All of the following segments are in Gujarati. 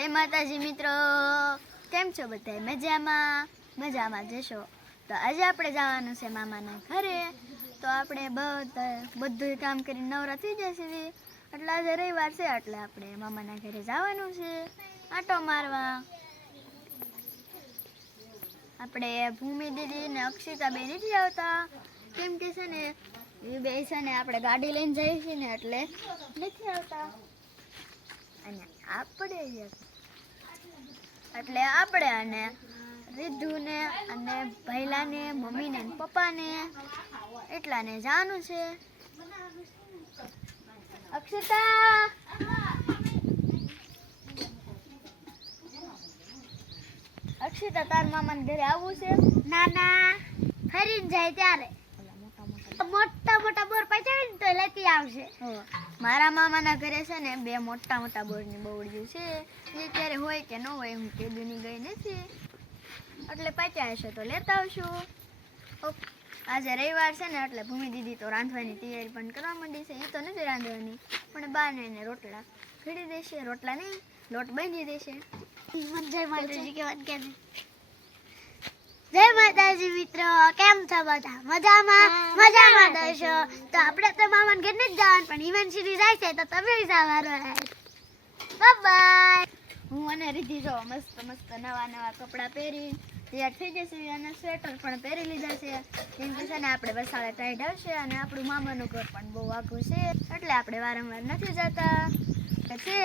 જય માતાજી મિત્રો, કેમ છો બધા? મજામાં જશો. તો આજે આપણે જવાનું છે મામાના ઘરે. તો આપણે બધું કામ કરીને નવરા થઈ જશે એટલે આજે રવિવાર છે એટલે આપણે મામાના ઘરે જવાનું છે આંટો મારવા. આપણે ભૂમિ દીદી ને અક્ષિતા બેન નથી આવતા કેમ કે છે ને એ બે છે ને આપણે ગાડી લઈને જઈએ છીએ ને એટલે નથી આવતા. અને આપણે અને રીધુને અને ભૈલાને મમ્મીને પપ્પાને એટલાને જવાનું છે. અક્ષિતા તાર મામાને ઘરે આવવું છે? ના ફરીને જાય ત્યારે મોટા બોર પચાવીને તો લેતી આવશે. મારા મામાના ઘરે છે ને બે મોટા બોરની બવડિયું છે. એ ત્યારે હોય કે ન હોય હું કેદુની ગઈ નથી એટલે પાછા હશે તો લેતા આવશું. આજે રવિવાર છે ને એટલે ભૂમિ દીદી તો રાંધવાની તૈયારી પણ કરવા માંડી છે. એ તો નથી રાંધવાની પણ બાને એને રોટલા ઘડી દેશે. રોટલા નહીં, લોટ બાંધી દેશે. જય માતાજી કહેવાનું કે જય માતાજી મિત્રો, કેમ છો બધા? મજામાં દશો. તો આપણે તો મામાના ઘરે નથી જવાનું પણ હિમાંશી જાય છે તો તમે જવાનું. Bye bye. હું અને રીધી જો મસ્ત નવા કપડાં પહેરી તૈયાર થઈ જશે અને સ્વેટર પણ પહેરી લીધા છે. કેમ કે છે ને આપણે વસાળે ટાઈટ આવશે અને આપણું મામાનું ઘર પણ બહુ આઘું છે એટલે આપણે વારંવાર નથી જતા. છે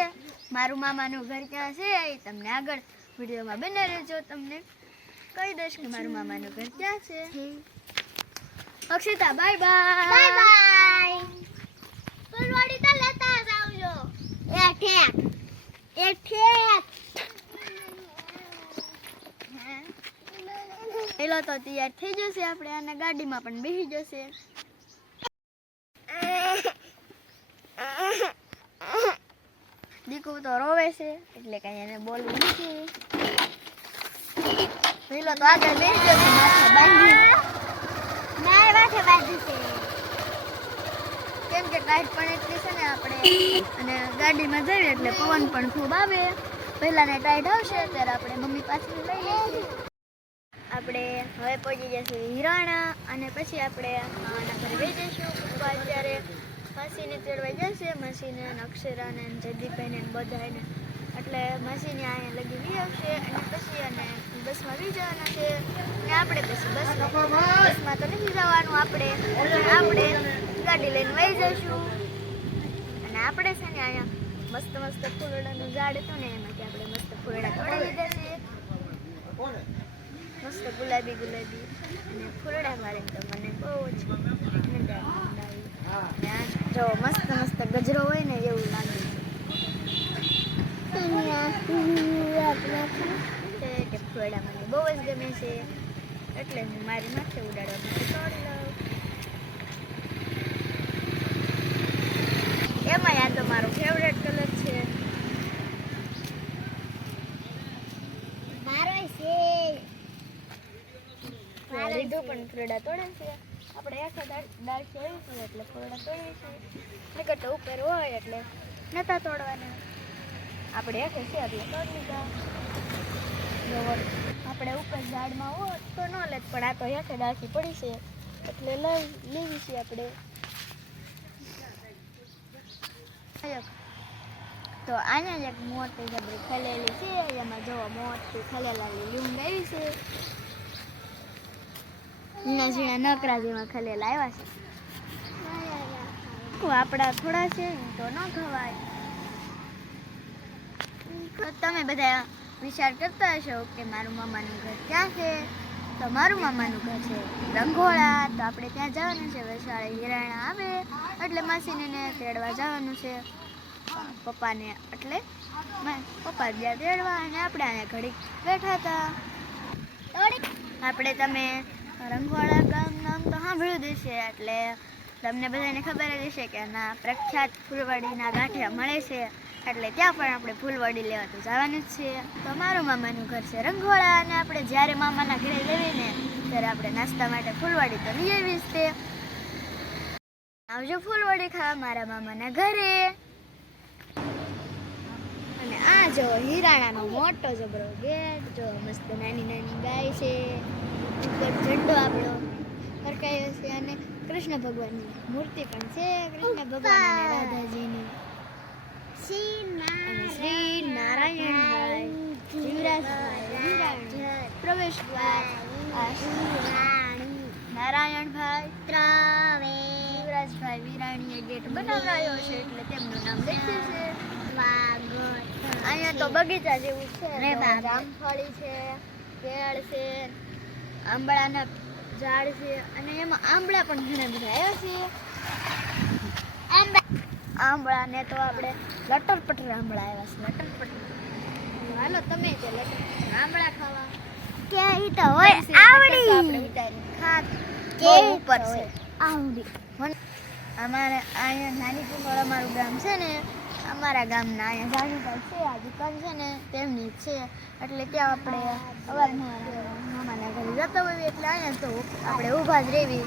મારું મામાનું ઘર ક્યાં છે એ તમને આગળ વિડીયોમાં બને રહેજો. તમને કહી દઈશ કે મારું મામાનું ઘર ક્યાં છે. Akshita bye bye. ફૂલવાડી તો લેતા આવજો. એ ઠેક પેલો તો તૈયાર થઈ જશે આપણે અને ગાડીમાં પણ બેસી જશે. દીકુ તો રોવે છે એટલે કઈ એને બોલવું નથી. પેલો તો આગળ બેસી જશે માથે બાંધી છે કેમ કે ટાઈટ પણ એટલી છે ને આપણે અને ગાડીમાં જઈએ એટલે પવન પણ ખૂબ આવે. પહેલાને ટાઈટ આવશે ત્યારે આપણે મમ્મી પાછળ લઈ લઈશું. આપણે હવે પહોંચી જઈશું હિરાણા અને પછી આપણે મામાના ઘરે વહી જઈશું. પપ્પા અત્યારે માસીને તેડવા જશે. માસીને અક્ષરાને જયદીપભાઈને બધાને એટલે માસીને અહીંયા લગી બી આવશે અને પછી અને બસમાં બી જવાના છે. અને આપણે પછી બસમાં તો નથી જવાનું, આપણે ગાડી લઈને વહી જઈશું. અને આપણે છે ને અહીંયા મસ્ત ફૂલડાનું ઝાડ હતું ને એમાંથી આપણે મસ્ત ફૂલડા તોડી લીધા છે. મસ્ત ગુલાબી અને ફૂલડા મારે તો મને બહુ જ મજા આવી. જો મસ્ત ગજરો હોય ને એવું લાગે છે કે ફૂલડા મને બહુ જ ગમે છે એટલે હું મારી માથે ઉડાડવા માટે તોડી લઉં. એમાં આ તો મારો ફેવરેટ કલર છે. રીધું પણ ફૂલડા તોડે છે. આપણે આખા દાળથી આવીશું એટલે ફૂલડા તોડીએ છીએ. નકર તો ઉપર હોય એટલે નતા તોડવાના. આપણે આખે છે એટલે તોડી લીધા. આપણે ઉપર ઝાડમાં હોત તો ન લેત પણ આ તો આખે દાળથી પડી છે એટલે લેવી છે આપણે. તો આના જ એક મોટી જબરી ખલેલી છે. એમાં જોવા મોટી ખલેલાની લૂંગ આવી છે. ઝીણા નકરા જેવા ખલેલા આવ્યા છે. આપણા થોડા છે તો ન ખવાય. તો તમે બધા વિચાર કરતા હશો કે મારું મામાનું ઘર ક્યાં છે? તો મારું મામાનું ઘર છે રંઘોળા. તો આપણે ત્યાં જવાનું છે. વસાળે હિરાણા આવે એટલે માસીને તેડવા જવાનું છે પપ્પાને. એટલે પપ્પા ગયા તેડવા અને આપણે અહીંયા ઘડીક બેઠા હતા. આપણે તમે રંઘોળા ગામનું નામ તો સાંભળ્યું જ હશે એટલે તમને બધાને ખબર જ હશે કે ના પ્રખ્યાત ફૂલવાડીના ગાંઠિયા મળે છે એટલે ત્યાં પણ આપણે ફૂલવાડી લેવા તો જવાનું જ છે. તો મારું મામાનું ઘર છે રંઘોળા અને આપણે જ્યારે મામાના ઘરે લેવીને ત્યારે આપણે નાસ્તા માટે ફૂલવાડી તો લઈ આવીશ તે. આવજો ફૂલવાડી ખાવા મારા મામાના ઘરે. અને આ જો હિરાણાનો મોટો જબરો ગેટ, જો મસ્ત નાની નાની ગાય છે, ઉપર ઝંડો આપણો ફરકાયો છે અને કૃષ્ણ ભગવાનની મૂર્તિ પણ છે, કૃષ્ણ ભગવાન અને રાધાજીની. અને શ્રી નારાયણભાઈ યુવરાજભાઈ વિરાણી પ્રવેશ દ્વાર. નારાયણભાઈ યુવરાજભાઈ વિરાણીએ ગેટ બનાવરાયો છે એટલે તેમનું નામ લખ્યું છે. અહીંયા તો બગીચા જેવું છે, જામફળી છે, કેળ છે, આંબળાના ઝાડ છે અને એમાં આંબળા પણ ઘણા બધા આવ્યા છે. આંબળા ને તો આપણે લટરપટર આંબળા આવ્યા છે, લટરપટર. હાલો તમે છે લટરપટર આંબળા ખાવા કે ઈ તો હોય આવડી આપણે વિચારીને ખાત કે ઉપર છે આવડી. અમારે અહીંયા નાની કુંવળ અમારું ગામ છે ને, અમારા ગામના અહીંયા જાણીતા છે આ દુકાન છે ને તેમની જ છે, એટલે ત્યાં આપણે અવારનવાર મામાના ઘરે જતા હોઈએ એટલે અહીંયા તો આપણે ઊભા જ રહેવી.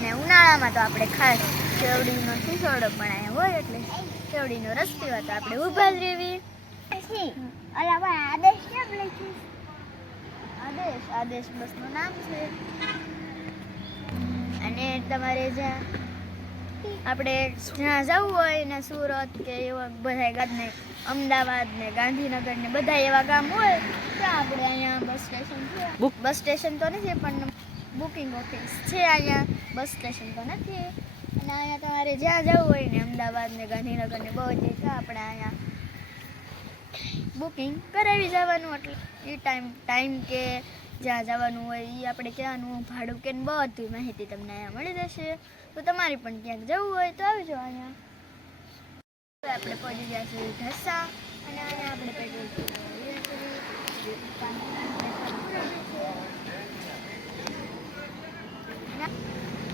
ને ઉનાળામાં તો આપણે ખાસ શેવડીનો ખીસોડો પણ અહીંયા હોય એટલે શેવડીનો રસ પીવા તો આપણે ઊભા જ રહેવી. અલા પણ આદેશ કેમ લખ્યું? આદેશ આદેશ બસનું નામ છે. અને તમારે જ્યાં આપણે જ્યાં જવું હોય ને સુરત કે એવા બધા ગામને અમદાવાદ ને ગાંધીનગર ને બધા એવા ગામ હોય ત્યાં આપણે અહીંયા બસ સ્ટેશન છે. બસ સ્ટેશન તો નથી પણ બુકિંગ ઓફિસ છે અહીંયા, બસ સ્ટેશન તો નથી. અને અહીંયા તમારે જ્યાં જવું હોય ને અમદાવાદ ને ગાંધીનગર ને બધે છે આપણે અહીંયા બુકિંગ કરાવી જવાનું. એટલે એ ટાઈમ કે જ્યાં જવાનું હોય એ આપણે ત્યાંનું ભાડું કે બધી માહિતી તમને અહીંયા મળી જશે. તો તમારે પણ ક્યાંક જવું હોય તો આવજો અહીંયા. આપણે પહોંચી ગયા છીએ ઢસા અને અહીંયા આપણે પેટ્રોલ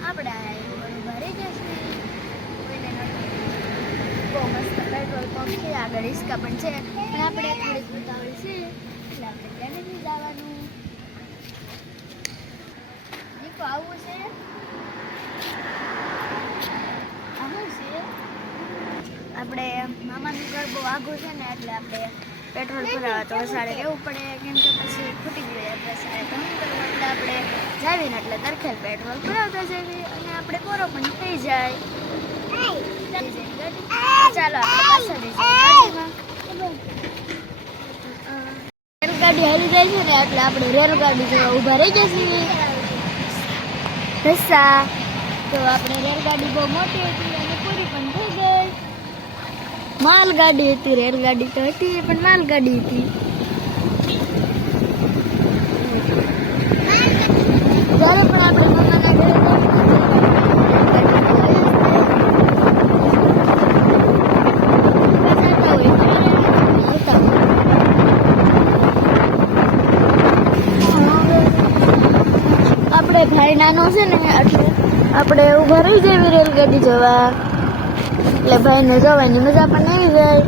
આપણે ભરી જશે. બહુ મસ્ત પેટ્રોલ પંપ છે, આગળ રિસ્કા પણ છે પણ આપણે થોડીક ઉતાવળ છે એટલે આપણે ત્યાં નથી જવાનું. દીકો આવવું છે આપણે મામાનું ઘર બહુ આઘું છે ને એટલે આપણે પેટ્રોલ પુરાવા તો વસાડે રહેવું પડે, કેમ કે પછી ખૂટી ગયું એટલે સારે તો શું કરવું એટલે આપણે જાવીને એટલે તરખેલ પેટ્રોલ પુરાવતા જઈએ અને આપણે પૂરો પણ થઈ જાય. ચાલો આપણે પાછા રેલગાડી હાલી જાય છે ને એટલે આપણે રેલગાડી જોવા ઊભા રહી ગયા છીએ ઢસા. તો આપણે રેલગાડી બહુ મોટી હતી અને પૂરી પણ થઈ ગઈ. માલગાડી હતી, રેલગાડી તો હતી પણ માલગાડી હતી. જ્યારે પણ આપણે મામાના ઘરે આપણે ભાઈ નાનો છે ને એટલે આપણે ઊભા રહી જઈએ રેલગાડી જવા, એટલે ભાઈને જવાની મજા પણ આવી જાય.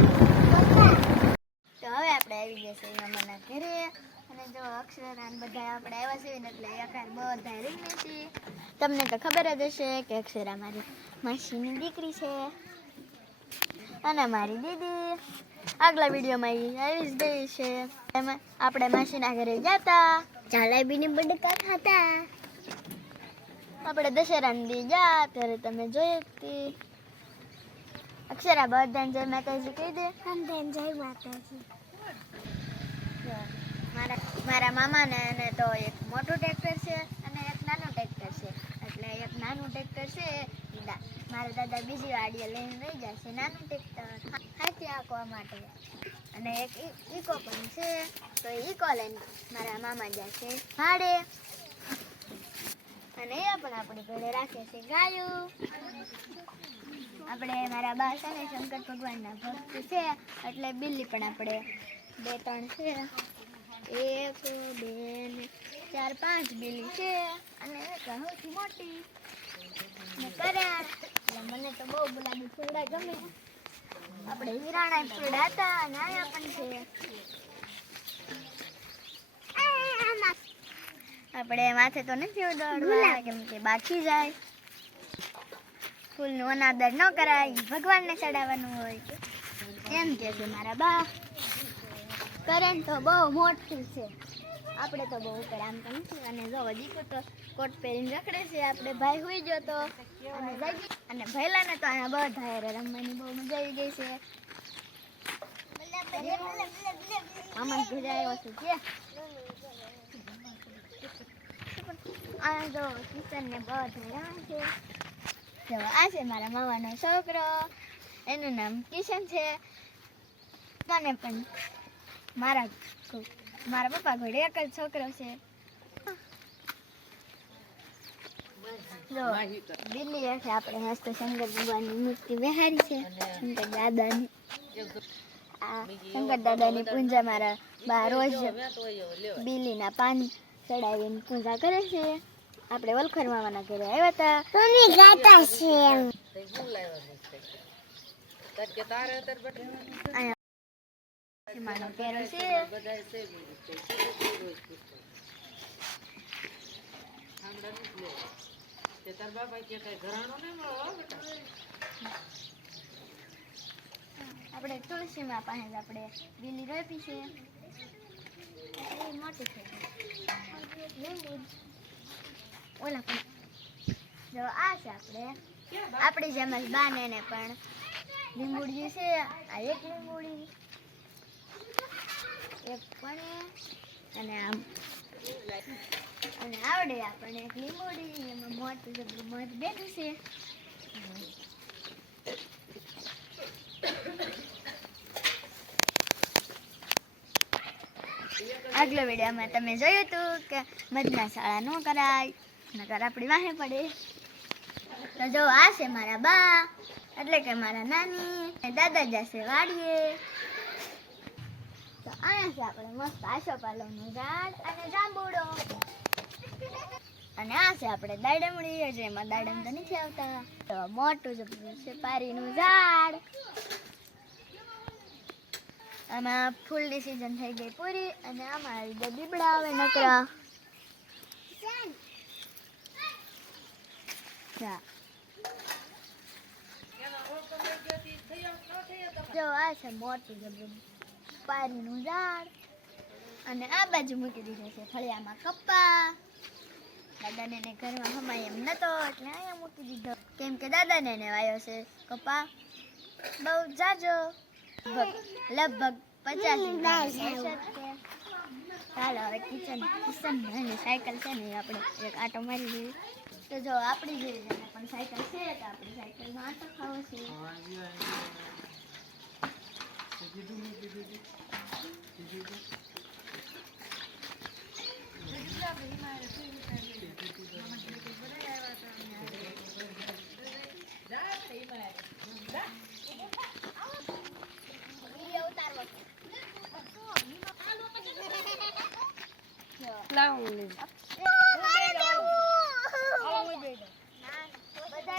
તો હવે આપણે આવી ગયા છીએ મામાના ઘરે અને જો અક્ષરા બધા આપણે આવ્યા છીએ ને એટલે આખા બધા રહીને છીએ. તમને તો ખબર જ હશે કે અક્ષરા મારી માસીની દીકરી છે અને મારી દીદી આગલા વિડીયોમાં આવી જ ગઈ છે. એમાં આપણે માસીના ઘરે જતા જલેબીની બડકા ખાતા. આપણે દશેરાની દી ગયા ત્યારે તમે જોઈ હતી. અક્ષરા બધાને જય માતાજી કહી દે. અંધેન જય માતાજી. મારા મામાને એને તો એક મોટું ટ્રેક્ટર છે અને એક નાનું ટ્રેક્ટર છે. એટલે એક નાનું ટ્રેક્ટર છે મારા દાદા બીજી વાડીએ લઈને લઈ જશે નાનું ટ્રેક્ટર હાથી આંકવા માટે, અને એક ઈકો પણ છે તો ઈકો લઈને મારા મામા જશે ભાડે. અને એ પણ આપણી ઘરે રાખે છે ગાયું. આપણે મારા બા છે ને શંકર ભગવાનના ભક્ત છે એટલે બિલ્લી પણ આપણે 2-3 છે, 1 2 4 5 બિલ્લી છે અને સૌથી મોટી ને કરાર. એટલે મને તો બહુ ગુલાબી ફૂલડા ગમે. આપણે હિરાણા ફૂલડા હતા અને આયા પણ છે. આપણે માથે તો નથી ઉડાડવા કેમ કે બાકી જાય. ફૂલનું અનાદર ન કરાય, ભગવાનને ચડાવવાનું હોય એમ કે છે મારા બા. કરંટ તો બહુ મોટું છે, આપણે તો બહુ ઉપર આમ તો નથી. અને જો દીકરો તો કોટ પહેરીને રખડે છે. આપણે ભાઈ હોઈ ગયો તો અને જાગી, અને ભૈલાને તો અહીંયા બધા હારે રમવાની બહુ મજા આવી ગઈ છે. આમાં ઘરે આવ્યો છે કે આ જો કિશન ને બધા રમે છે. જો આ છે મારા મામાનો છોકરો, એનું નામ કિશન છે. મને પણ મારા પપ્પા ઘોડે એક જ છોકરો છે. જો દિલ્હી છે આપણે હસ્ત શંકર ભગવાનની મૂર્તિ બેહારી છે, શંકર દાદાની. આ શંકર દાદાની પૂજા મારા બા રોજ બિલીના પાન ચડાવીને પૂજા કરે છે. આપણે વલખર મામાના ઘરે આવ્યા હતા. માનો કેરો છે. આપણે તુલસીમાં પાસે જ આપણે બિલી રોપી છે. મોટી છે ઓલા પણ. જો આ છે આપણી જેમ જ બાને ને પણ લીંબુડી છે. આ એક લીંબુડી, એક પણ, અને આમ અને આવડે આપણને એક લીંબુડી. એમાં મોટું જબરું મધ બેઠું છે. આગલા વિડીયોમાં તમે જોયું હતું કે મધના શાળા ન કરાય, નકર આપણી વાહે પડે. તો જો આ છે મારા બા, એટલે કે મારા નાની. દાદા જશે વાડીએ. તો અહીંયા છે આપણે મસ્ત આસોપાલવનું ઝાડ અને જાંબુડો. અને આ છે આપણે દાડમડી, જેમાં દાડમ તો નથી આવતા. તો મોટું જબરું છે પારીનું ઝાડ. આમાં ફૂલની સિઝન થઈ ગઈ પૂરી, અને આમાં આવી ગયા દીપડા આવે નકરા. જો આ છે મોટું જબરું પારીનું ઝાડ. અને આ બાજુ મૂકી દીધું છે ફળિયામાં કપ્પા. દાદાને ને ઘરમાં હમાય એમ નતો, એટલે અહીંયા મૂકી દીધો. કેમ કે દાદાને ને વાયો છે કપ્પા બહુ જાજો, લગભગ 50. ચાલો હવે કિચન એની સાયકલ છે ને આપણે એક આટો મારી દઈએ. તો જો આપણી જેવી પણ સાયકલ છે, તો આપણી સાયકલમાં આટો ખાવો છે.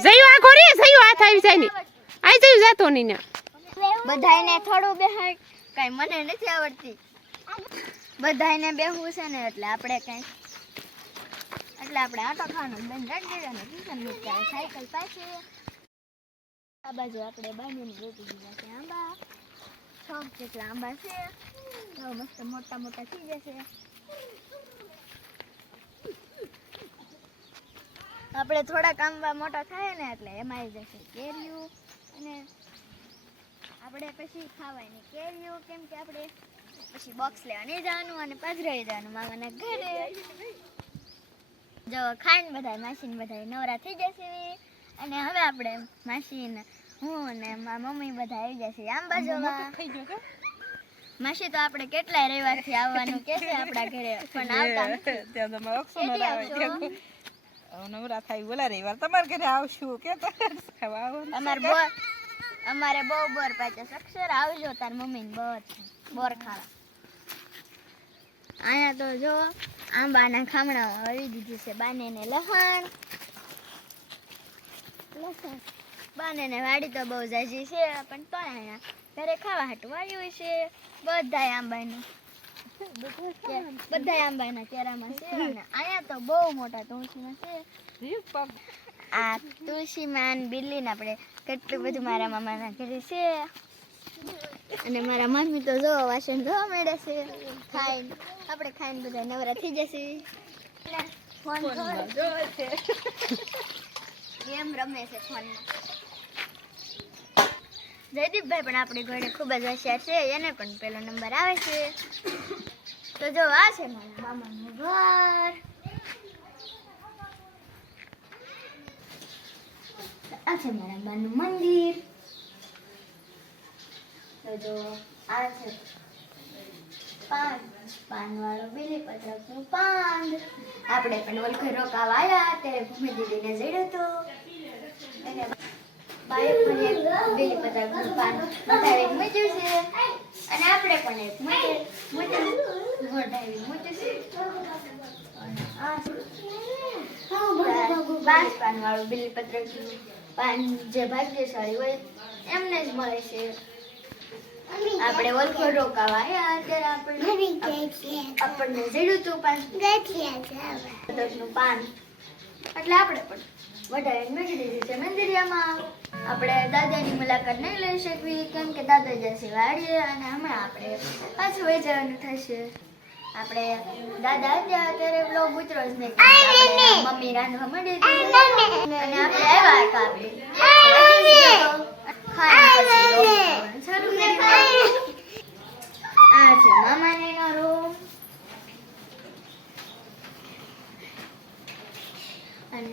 જયું આ ઘોરી જયું હાથ આવી જાય ને આઈ જયું જાતો નહીં ને બધાયને થોડું બેહાય, કઈ મને નથી આવડતી. બધાયને બેહવું છે ને એટલે આપણે આટો ખાવાનો બંધ રાખી દેવાનો. કિચન મૂકતા સાયકલ પાછી. આ બાજુ આપણે બાંધીને રોટી દીધા છે આંબા. 6 જેટલા આંબા છે. મસ્ત મોટા મોટા થઈ જશે. આપણે થોડાક આંબા મોટા થાય ને એટલે એમાં આવી જશે કેરીયું, અને આપણે પછી ખાવાની કેરીયું. કેમ કે આપણે પછી બોક્સ લેવા નહીં જવાનું અને પાછળ જવાનું મામાના ઘરે. જો ખાઈને બધા માસીને બધા નવરા થઈ જશે. અને હવે આપણે માસીને હું અને મારા મમ્મી બધા આવી જશે આંબા જોવા. માસી તો આપણે કેટલાય રવિવારથી આવવાનું કે છે આપણા ઘરે, પણ આવતા નથી. નવરા થાય બોલા રવિવાર તમારે ઘરે આવશું કે અમારે બહુ બોર પાછો અક્ષર આવજો તાર મમ્મીને બોર ખાવા. અહીંયા તો જો આંબાના ખામણામાં વાવી દીધું છે બાને ને લસણ. બાને ને વાડી તો બહુ જાજી છે, પણ તો અહીંયા ઘરે ખાવા હાટું વાવ્યું છે. બધાય આંબાના કેરામાં છે. અને અહીંયા તો બહુ મોટા તુલસીમાં છે. આ તુલસીમાં બિલ્લીને આપણે કેટલું બધું મારા મામાના ઘરે છે. અને મારા મમ્મી તો જો વાસણ ધોવા મળે છે ખાઈને આપણે ખાઈને બધા નવરા થઈ જશે ફોન ફોનમાં જોવે છે. ગેમ રમે છે ફોનમાં જયદીપભાઈ પણ આપણી ઘરે ખૂબ જ હોશિયાર છે એને પણ પહેલો નંબર આવે છે તો જો આ છે મારા મામાનું ઘર આ છે મારા બાનું મંદિર તો જો આ છે પાનવાળો બીલીપત્રકનું પાન આપણે પણ ઓળખે રોકાવા આવ્યા ત્યારે ભૂમિ દીદીને જડ્યો હતો અને બાળક પણ એક બીલીપત્રકનું પાન મોઢાવી મૂક્યું છે અને આપણે પણ એક મોઢાવી મૂક્યું છે અને આ બાંસ પાનવાળું બીલીપત્રકનું પાન જે ભાગ્યશાળી હોય એમને જ મળે છે આપણે ઓળખો રોકાવા આવ્યા ત્યારે આપણને જડ્યું હતું પત્રકનું પાન એટલે આપણે પણ વધારે મૂકી દીધું છે મંદિરિયામાં આપણે દાદાની મુલાકાત નહીં લઈ શકવી કેમ કે દાદા જશે વાડીએ અને હમણાં આપણે પાછું વહી જવાનું થશે આપણે દાદા હતા ત્યારે બ્લોગ ઉતરો જ નહીં આપણે મમ્મી રાંધવા મળી હતી અને આપણે આવ્યા હતા આ છે મામાને નો રૂમ અને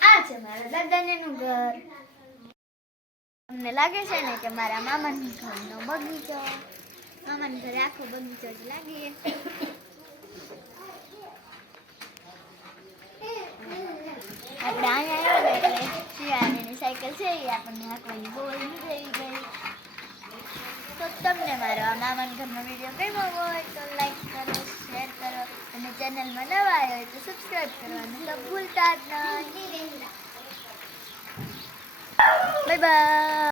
આ છે મારા દાદાને નું ઘર તમને લાગે છે ને કે મારા મામાના ઘરનો બગીચો મામાના ઘરે આખો બગીચો જ લાગે આપણે અહીંયા આવ્યા એટલે શિયાળાની સાયકલ છે એ આપણને હાંકવાની બહુ મજા આવી ગઈ તો તમને મારો આ મામાના ઘરનો વિડીયો ગમ્યો હોય તો લાઈક કરો શેર કરો અને ચેનલમાં નવા આવ્યો હોય તો સબસ્ક્રાઈબ કરવાનું તો ભૂલતા જ નહીં બાય બાય